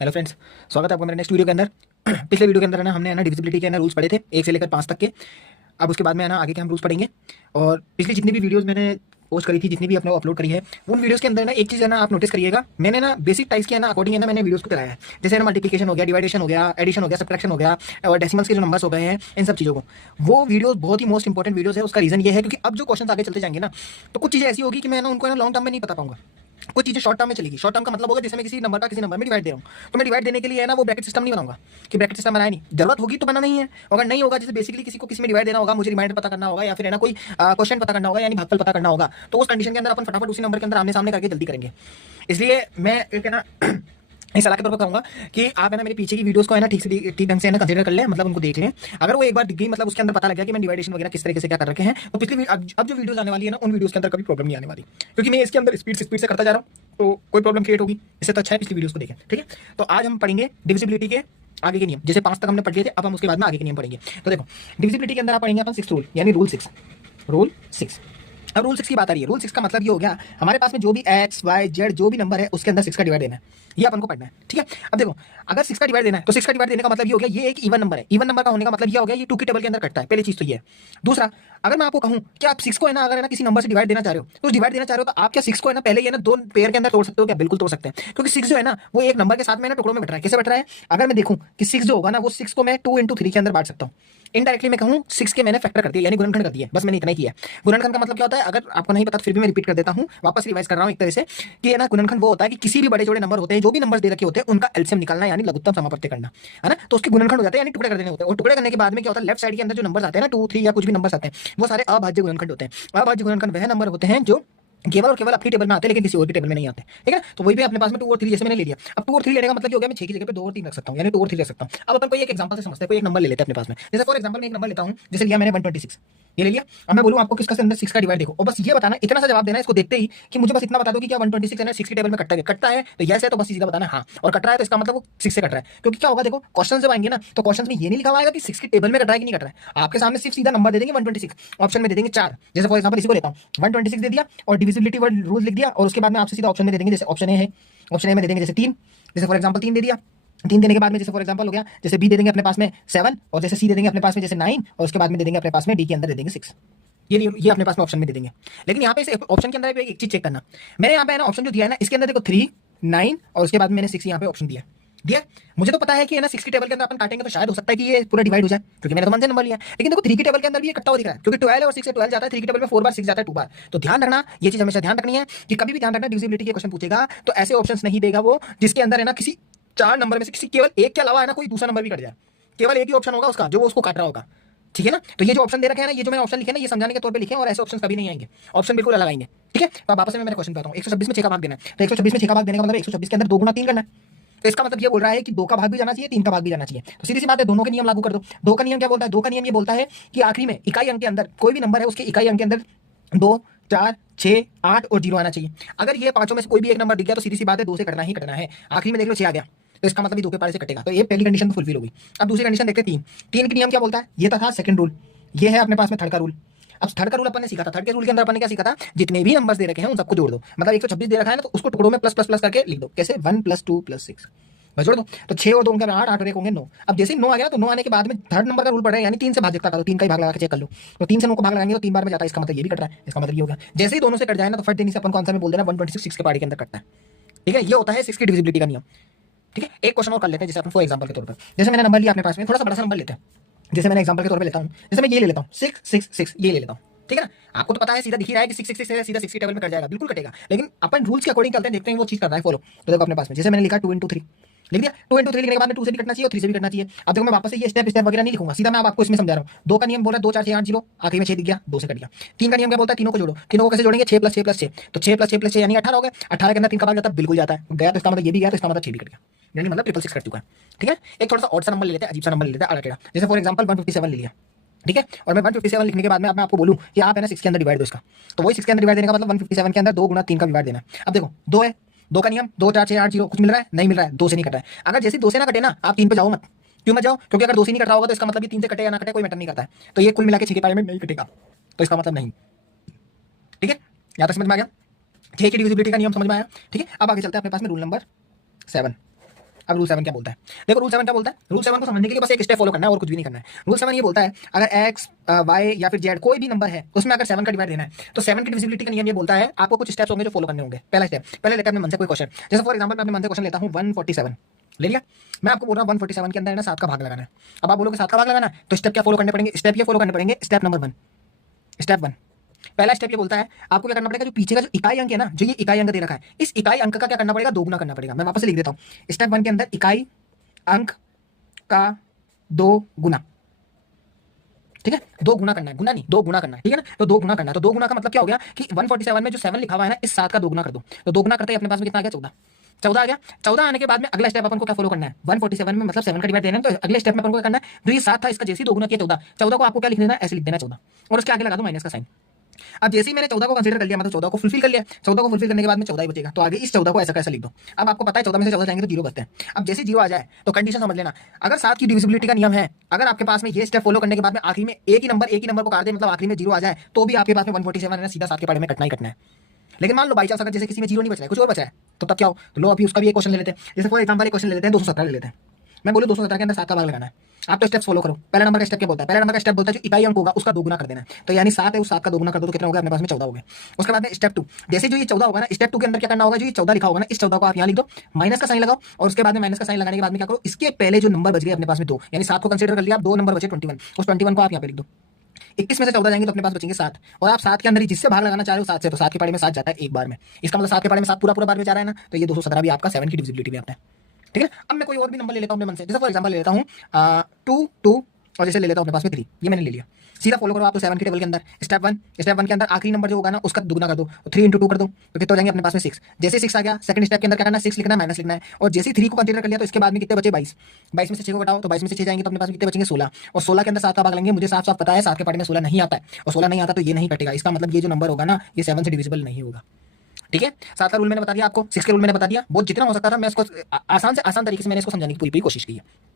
Hello friends, स्वागत है आपका मेरे नेक्स्ट वीडियो के अंदर। पिछले वीडियो के अंदर है ना हमने है ना डिविजिबिलिटी के अंदर रूल्स पढ़े थे 1 से लेकर 5 तक के। अब उसके बाद में है ना आगे के हम रूल्स पढ़ेंगे। और पिछली जितनी भी वीडियोस मैंने पोस्ट करी थी, जितनी भी अपने अपलोड करी है, उन वीडियोस के अंदर ना एक चीज़ है ना आप नोटिस करिएगा, मैंने ना बेसिक टाइप्स के है ना अकॉर्डिंग है ना मैंने वीडियोस को चलाया है। जैसे ना मल्टीप्लिकेशन हो गया, डिवाइडेशन हो गया, एडिशन हो गया, सब्ट्रैक्शन हो गया, और डेसिमल्स के जो नंबर्स हो गए हैं, इन सब चीज़ों को। वो वीडियोस बहुत ही मोस्ट इंपॉर्टेंट वीडियोस है। उसका रीज़न ये है क्योंकि अब जो क्वेश्चन आगे चलते जाएंगे ना, तो कुछ चीज़ें ऐसी होगी कि मैं ना उनको ना लॉन्ग टर्म में नहीं बता पाऊंगा। कुछ चीज़ें शॉर्ट टर्म में चलेगी। शॉर्ट टर्म का मतलब होगा जैसे मैं किसी नंबर का किसी नंबर में डिवाइड दे रहा हूँ, तो मैं डिवाइड देने के लिए है ना वो ब्रैकेट सिस्टम नहीं बनाऊंगा कि ब्रैकेट सिस्टम बनाया नहीं, जरूरत होगी तो बना नहीं है। अगर नहीं होगा, जैसे बेसिकली किसी को किसी में डिवाइड देना होगा, मुझे रिमाइंडर पता करना होगा या फिर है ना कोई क्वेश्चन पता करना होगा, यानी भागफल पता करना होगा, तो उस कंडीशन के अंदर अपन फटाफट उसी नंबर के अंदर आमने सामने करके जल्दी करेंगे। इसलिए मैं एक है ना इस सलाह के तौर पर कहूंगा कि आप है ना मेरे पीछे की वीडियोस को है ना ठीक ढंग से है ना कंसीडर कर लें, मतलब उनको देख लें। अगर वो एक बार दिख गई, मतलब उसके अंदर पता लग गया कि मैं डिवाइडेशन वगैरह किस तरीके से क्या कर रखे हैं, तो पिछली अब जो वीडियोस आने वाली है ना, उन वीडियोस के अंदर कभी प्रॉब्लम नहीं आने वाली, क्योंकि मैं इसके अंदर स्पीड से करता जा रहा हूँ, तो कोई प्रॉब्लम क्रिएट होगी। इससे तो अच्छा है पिछली वीडियोस को देखें, ठीक है। तो आज हम पढ़ेंगे डिविजिबिलिटी के आगे के नियम। जैसे 5 तक हमने पढ़ लिए थे, अब हम उसके बाद में आगे के नियम पढ़ेंगे। तो देखो, डिविजिबिलिटी के अंदर आप पढ़ेंगे अपन 6 रूल, यानी रूल 6। अब रूल 6 की बात आ रही है। रूल 6 का मतलब ये हो गया, हमारे पास में जो भी एक्स वाई जेड जो भी नंबर है उसके अंदर 6 का डिवाइड देना है, ये अपन को पढ़ना है, ठीक है। अब देखो, अगर 6 का डिवाइड देना है तो 6 का डिवाइड देने का मतलब ये हो गया, ये एक इवन नंबर है। इवन नंबर का होने का मतलब ये हो गया ये 2 की टेबल के अंदर कटता है। पहली चीज तो ये है। दूसरा, अगर मैं आपको कहूं कि आप 6 को है ना अगर है ना किसी नंबर से डिवाइड देना चाह रहे हो, तो डिवाइड देना चाह रहे हो तो आप क्या 6 को है ना पहले ये ना 2 पेयर के अंदर तोड़ सकते हो क्या? बिल्कुल तोड़ सकते हैं, क्योंकि 6 जो है ना वो एक नंबर के साथ में ना टुकड़ों में बट रहा है। कैसे बट रहा है? अगर मैं देखूं कि 6 जो होगा ना वो 6 को मैं 2 इंटू 3 के अंदर बांट सकता हूँ। इनडायरेक्टली मैं कहूं 6 के मैंने फैक्टर कर दिया, यानी गुणनखंड कर दिया, बस मैंने इतना ही किया। गुणनखंड का मतलब क्या होता है? अगर आपको नहीं पता तो फिर भी मैं रिपीट कर देता हूं, वापस रिवाइज कर रहा हूं एक तरह से, कि है ना गुणनखंड वो होता है कि किसी भी बड़े जोड़े नंबर होते हैं, जो भी नंबर दे रखे होते हैं, उनका एलसीएम निकालना, यानी लघुत्तम समापत्ति करना, है ना। तो उसके गुणनखंड हो जाते हैं, यानी टुकड़े कर देने होते हैं। और टुकड़े करने के बाद में क्या होता है, लेफ्ट साइड के अंदर जो नंबर आते हैं ना 2 3 या कुछ भी नंबर आते हैं, वो सारे अभाज्य गुणनखंड होते हैं। अभाज्य गुणनखंड वह नंबर होते हैं जो केवल और केवल अपनी टेबल में आते हैं, लेकिन किसी और की टेबल में नहीं आते, ठीक है। तो वही पे अपने पास में 2 और 3 जैसे मैंने ले लिया। अब 2 और 3 लेने का मतलब क्या हो गया, मैं 6 की जगह पे 2 और 3 रख सकता हूं, यानी 2 और 3 रख सकता हूं। अब अपन कोई एक एग्जांपल से समझते हैं, कोई एक नंबर ले लेते हैं अपने पास में। जैसे फॉर एग्जांपल मैं एक नंबर लेता हूं, जैसे लिया मैंने 126, ये ले लिया। अब मैं बोलूं आपको किसका से अंदर 6 का डिवाइड देखो, और बस ये बताना, इतना सा जवाब देना है इसको देखते ही, कि मुझे बस इतना बता दो कि क्या 126 है ना 6 की टेबल में कटता है तो यस है, तो बस सीधा बताना हाँ, और कट रहा है तो इसका मतलब वो 6 से कट रहा है। क्योंकि क्या होगा, देखो क्वेश्चन जब आएंगे ना, तो क्वेश्चन में ये नहीं लिखा हुआ आएगा कि 6 की टेबल में कट रहा है कि नहीं कट रहा है। आपके सामने सिर्फ सीधा नंबर दे देंगे 126, ऑप्शन में दे देंगे 4। जैसे फॉर एग्जांपल इसी को लेता हूं, 126 दे दिया और डिविजिबिलिटी वर्ड रूल लिख दिया, और उसके बाद में आपसे सीधा ऑप्शन में दे देंगे। जैसे ऑप्शन ए है, ऑप्शन ए में दे देंगे जैसे 3, जैसे फॉर एग्जांपल 3 दे दिया। 3 देने के बाद में जैसे फॉर एग्जांपल हो गया, जैसे बी दे देंगे अपने पास में 7, और जैसे सी दे देंगे अपने पास में जैसे 9, और उसके बाद में दे देंगे अपने पास में डी के अंदर दे देंगे 6। ये अपने पास में ऑप्शन में दे देंगे। लेकिन यहाँ पे इस ऑप्शन के अंदर एक चीज चेक करना, मैंने यहाँ पे ना ऑप्शन जो दिया है ना, इसके अंदर देखो 3 9 और उसके बाद मैंने 6 यहाँ पे ऑप्शन दिया दिया। मुझे तो पता है कि है ना 6 की टेबल के अंदर अपन काटेंगे तो शायद हो सकता है कि ये पूरा डिवाइड हो जाए, क्योंकि मैंने तो मन से नंबर लिया। लेकिन देखो 3 की टेबल के अंदर भी ये कट्टा हुआ दिख रहा है, क्योंकि 12 और 6 से 12 जाता है, 3 की टेबल में 4 बार 6 जाता है 2 बार। तो ध्यान रखना, ये चीज हमेशा ध्यान रखनी है कि कभी भी ध्यान रखना, डिविजिबिलिटी के क्वेश्चन पूछेगा तो ऐसे ऑप्शंस नहीं देगा वो जिसके अंदर है ना किसी 4 नंबर में से किसी केवल एक के अलावा है ना कोई दूसरा नंबर भी कट जाए। केवल एक ही ऑप्शन होगा उसका जो वो उसको काट रहा होगा, ठीक है ना। तो ये जो ऑप्शन दे रखे हैं ना, ये जो मैंने ऑप्शन लिखे ना, ये समझाने के तौर पे लिखे हैं, और ऐसे ऑप्शन कभी नहीं आएंगे, ऑप्शन बिल्कुल अलग आएंगे, ठीक है। तो वापस में मैंने क्वेश्चन बताता हूं, 126 में 6 का भाग देना है, तो 126 में 6 का भाग देने का मतलब 126 के अंदर 2 गुना 3 करना है। तो इसका मतलब ये बोल रहा है कि 2 का भाग भी जाना चाहिए, 3 का भाग भी जाना चाहिए। तो सीधी सी बात है, दोनों के नियम लागू कर दो। 2 का नियम क्या बोलता है? 2 का नियम ये बोलता है कि आखिरी में इकाई अंक के अंदर कोई भी नंबर है, उसके इकाई अंक के अंदर 2 4 6 8 और 0 आना चाहिए। अगर ये पांचों में से कोई भी एक नंबर दिख गया तो सीधी सी बात है 2 से कटना ही कटना है। आखिरी में देख लो 6 आ गया, तो इसका मतलब 2 के पारे से कटेगा, तो ये पहली कंडीशन तो फुलफिल हो गई। अब दूसरी कंडीशन देखते हैं 3 के नियम क्या बोलता है। ये था सेकंड रूल, ये है अपने पास में थर्ड का रूल। अब थर्ड का रूल अपन ने सीखा था, थर्ड के रूल के अंदर अपन ने क्या सीखा था, जितने भी नंबर्स दे रखे हैं उन सबको जोड़ दो। मतलब 126 दे रखा है ना, तो उसको टुकड़ों में प्लस प्लस प्लस करके लिख दो। कैसे? 1 + 2 + 6 बस जोड़ दो, तो 6 और 2 होंगे 8, 8 और 1 होंगे 9। अब जैसे ही 9 आ गया तो 9 आने के बाद में थर्ड नंबर का रूल पड़ रहा है, यानी 3 से भाग करो, 3 का ही भाग लगा के चेक कर लो। तो 3 से 9 को भाग लगाएंगे तो 3 बार में जाता है, इसका मतलब ये भी कट रहा है, इसका मतलब ये हो गया। जैसे ही दोनों से कट जाए ना, तो फट देने से अपन को आंसर में बोल देना 126 6 के पारी के अंदर कटता है, ठीक है। ये होता है 6 की डिविजिबिलिटी का नियम, ठीक है। एक क्वेश्चन और कर लेते हैं, जैसे अपन फॉर एग्जांपल के तौर पर, जैसे मैंने नंबर लिया अपने पास में, थोड़ा सा बड़ा सा नंबर लेते हैं। जैसे मैंने एग्जांपल के तौर पे लेता हूं, जैसे मैं ये ले लेता हूं 6 6 6, ये ले लेता हूं, ठीक है ना। आपको तो पता है, सीधा दिख ही रहा है कि 6 6 6 है, सीधा 6 की टेबल में कट जाएगा, बिल्कुल कटेगा। लेकिन अपन रूल्स के अकॉर्डिंग चलते हैं, देखते हैं वो चीज कर रहा है फॉलो। तो देखो अपने पास में जैसे मैंने लिखा 2 × 3 लिख दिया। 2 × 3 लिखने के बाद में 2 से भी कटना चाहिए और 3 से भी कटना चाहिए। अब देखो मैं वापस से ये स्टेप वगैरह नहीं लिखूंगा, सीधा मैं आपको इसमें समझा रहा हूं। 2 का नियम बोल रहा है 2 4 6 8 0, आखिरी में 6 दिख गया, 2 से कट गया। 3 का नियम क्या बोलता है? तीनों को जोड़ो। तीनों को कैसे जोड़ेंगे? 6 + 6 + 6, तो 6 + 6 + 6 यानी 18 हो गए। 18 के अंदर 3 का भाग जाता है, बिल्कुल जाता है, गया तो इसका मतलब ये भी गया, तो इसका मतलब 6 भी कट गया, यानी मतलब 6 6 कट चुका है, ठीक है। एक थोड़ा सा ऑड सा नंबर ले लेते हैं, अजीब सा नंबर ले लेते हैं, आड़ा टेढ़ा। जैसे फॉर एग्जांपल 157 ले लिया, ठीक है। और मैं 157 लिखने के बाद में अब मैं आपको बोलूं कि आप है ना 6 के अंदर डिवाइड दो इसका, तो वही 6 के अंदर डिवाइड देने का मतलब 157 के अंदर 2 × 3 का डिवाइड देना है। अब देखो 2 है, 2 का नियम 2 4 6 8 0, कुछ मिल रहा है? नहीं मिल रहा है, 2 से नहीं कट रहा है। अगर जैसे 2 से ना कटे ना, आप 3 पे जाओ मत। क्यों मत जाओ? क्योंकि अगर 2 से नहीं कट रहा होगा तो इसका मतलब ये 3 से कटे या ना कटे कोई मैटर नहीं करता है, तो ये कुल मिला के 6 के पारे में नहीं कटेगा, तो इसका मतलब नहीं, ठीक है। यहाँ तक समझ में आ गया? 6 की डिविजिबिलिटी का नियम समझ में आया, ठीक है। अब आगे चलते हैं अपने पास में रूल नंबर 7। अब रूल 7 क्या बोलता है, देखो रूल 7 क्या बोलता है। रूल 7 को समझने के लिए बस एक स्टेप फॉलो करना है और कुछ भी नहीं करना है। रूल 7 ये बोलता है अगर एक्स वाई या फिर जेड कोई भी नंबर है उसमें अगर 7 का डिवाइड देना है तो 7 की डिविजिबिलिटी का नियम ये बोलता है आपको कुछ स्टेप्स होंगे जो फॉलो करने होंगे। पहला स्टेप, पहले लेते हैं अपने मन से कोई क्वेश्चन, जैसे फॉर एग्जांपल मैं अपने मन से क्वेश्चन लेता हूं 147 ले लिया। मैं आपको बोल रहा हूं 147 के अंदर है ना 7 का भाग लगाना है। अब आप बोलोगे 7 का भाग लगाना है तो स्टेप क्या फॉलो करने पड़ेंगे, स्टेप ये फॉलो करने पड़ेंगे। स्टेप नंबर 1, स्टेप 1 पहला स्टेप ये बोलता है आपको क्या करना पड़ेगा, जो पीछे का जो इकाई अंक है ना, जो ये इकाई अंक दे रखा है, इस इकाई अंक का क्या करना पड़ेगा, दोगुना करना पड़ेगा। मैं वापस से लिख देता हूं, स्टेप 1 के अंदर इकाई अंक का 2 गुना, ठीक है, 2 गुना करना है, गुना नहीं 2 गुना करना है, ठीक है ना। तो 2 गुना करना है, तो 2 गुना का मतलब क्या हो गया कि 147 में जो 7 लिखा हुआ है ना, इस 7 का 2 गुना कर दो, तो 2 गुना करते ही अपने पास में कितना आ गया, 14। 14 आ गया। 14 आने के बाद में अगला स्टेप अपन को क्या फॉलो करना है, 147 में मतलब 7 का डिवाइड देना है, तो अगले स्टेप में अपन को क्या करना है, जो ये 7 था इसका जैसे ही 2 गुना किया 14, 14 को आपको क्या लिख देना है, ऐसे लिख देना 14 और उसके आगे लगा दो माइनस का साइन। अब जैसे ही मैंने 14 को कंसीडर कर लिया, मतलब 14 को फुलफिल कर लिया, 14 को फुलफिल करने के बाद में 14 ही बचेगा, तो आगे इस 14 को ऐसा कैसा लिख दो। अब आपको पता है 14 में से 14 जाएंगे तो 0 बचते हैं। अब जैसे 0 आ जाए तो कंडीशन समझ लेना, अगर 7 की डिविजिबिलिटी का नियम है, अगर आपके पास में ये स्टेप फॉलो करने के बाद में आखिरी में एक ही नंबर को काट दे, मतलब आखिरी में 0 आ जाए, तो भी आपके पास में 147 है, सीधा 7 के पड़े में कटना ही कटना है। लेकिन मान लो बाई चांस अगर जैसे किसी में 0 नहीं बच रहा है, कुछ और बचा है, तो तब क्या हो, तो लो अभी उसका भी एक क्वेश्चन ले लेते हैं। जैसे फॉर एग्जांपल एक क्वेश्चन ले लेते हैं 217 ले लेते हैं। मैं बोलूं 217 के अंदर 7 का भाग लगाना है, आप तो स्टेप्स फॉलो करो। पहला नंबर का स्टेप क्या बोलता है, पहला नंबर का स्टेप बोलता है जो इकाई अंक होगा उसका 2 गुना कर देना है, तो यानी 7 है उस 7 का 2 गुना कर दो तो कितना हो गया, अपने पास में 14 हो गया। उसके बाद में स्टेप 2, जैसे जो ये 14 होगा ना, स्टेप 2 के अंदर क्या करना होगा, जो ये 14 लिखा होगा ना, इस 14 को आप यहाँ लिख दो, माइनस का साइन लगाओ, और उसके बाद में माइनस का साइन लगाने के बाद में क्या करो, इसके पहले जो नंबर बच गए अपने पास में 2, यानी 7 को कंसीडर कर लिया, आप 2 नंबर बचे 21, उस 21 को आप यहाँ पे लिख दो। 21 में से 14 जाएंगे तो अपने पास बचेंगे 7, और आप 7 के अंदर ही जिससे भाग लगाना चाह रहे हो 7 से, तो 7 के पारे में 7 जाता है एक बार में, इसका मतलब 7 के पारे में 7 पूरा पूरा बार में जा रहा है ना, तो ये 217 भी आपका 7 की डिविजिबिलिटी में आता है, ठीक है। अब मैं कोई और भी नंबर ले लेता हूं अपने मन से, जैसे फॉर एग्जांपल ले लेता हूं 2 और जैसे ले लेता हूं अपने पास में 3, ये मैंने ले लिया। सीधा फॉलो करो आप तो 7 के टेबल के अंदर स्टेप 1 के अंदर आखिरी नंबर जो होगा ना उसका दुगना कर दो, तो 3 × 2 कर दो, तो कितना हो जाएंगे अपने पास में 6। जैसे 6 आ गया, सेकंड स्टेप के अंदर क्या करना है, 6 लिखना है, माइनस लिखना है, और जैसे 3 को कंसीडर कर लिया तो इसके बाद में कितने बचे 22, 22 में से 6 को घटाओ तो 22 में से 6 जाएंगे तो अपने पास में कितने बचेंगे 16, और 16 के अंदर 7 का भाग लेंगे। मुझे साफ साफ पता है 7 के पारे में 16 नहीं आता है, और 16 नहीं आता तो ये नहीं कटेगा, इसका मतलब ये जो नंबर होगा ना ये 7 से डिविजिबल नहीं होगा, ठीक है। 7 का रूल मैंने बता दिया आपको, 6 के रूल मैंने बता दिया, बहुत जितना हो सकता था मैं इसको आसान से आसान तरीके से मैंने इसको समझाने की पूरी कोशिश की है।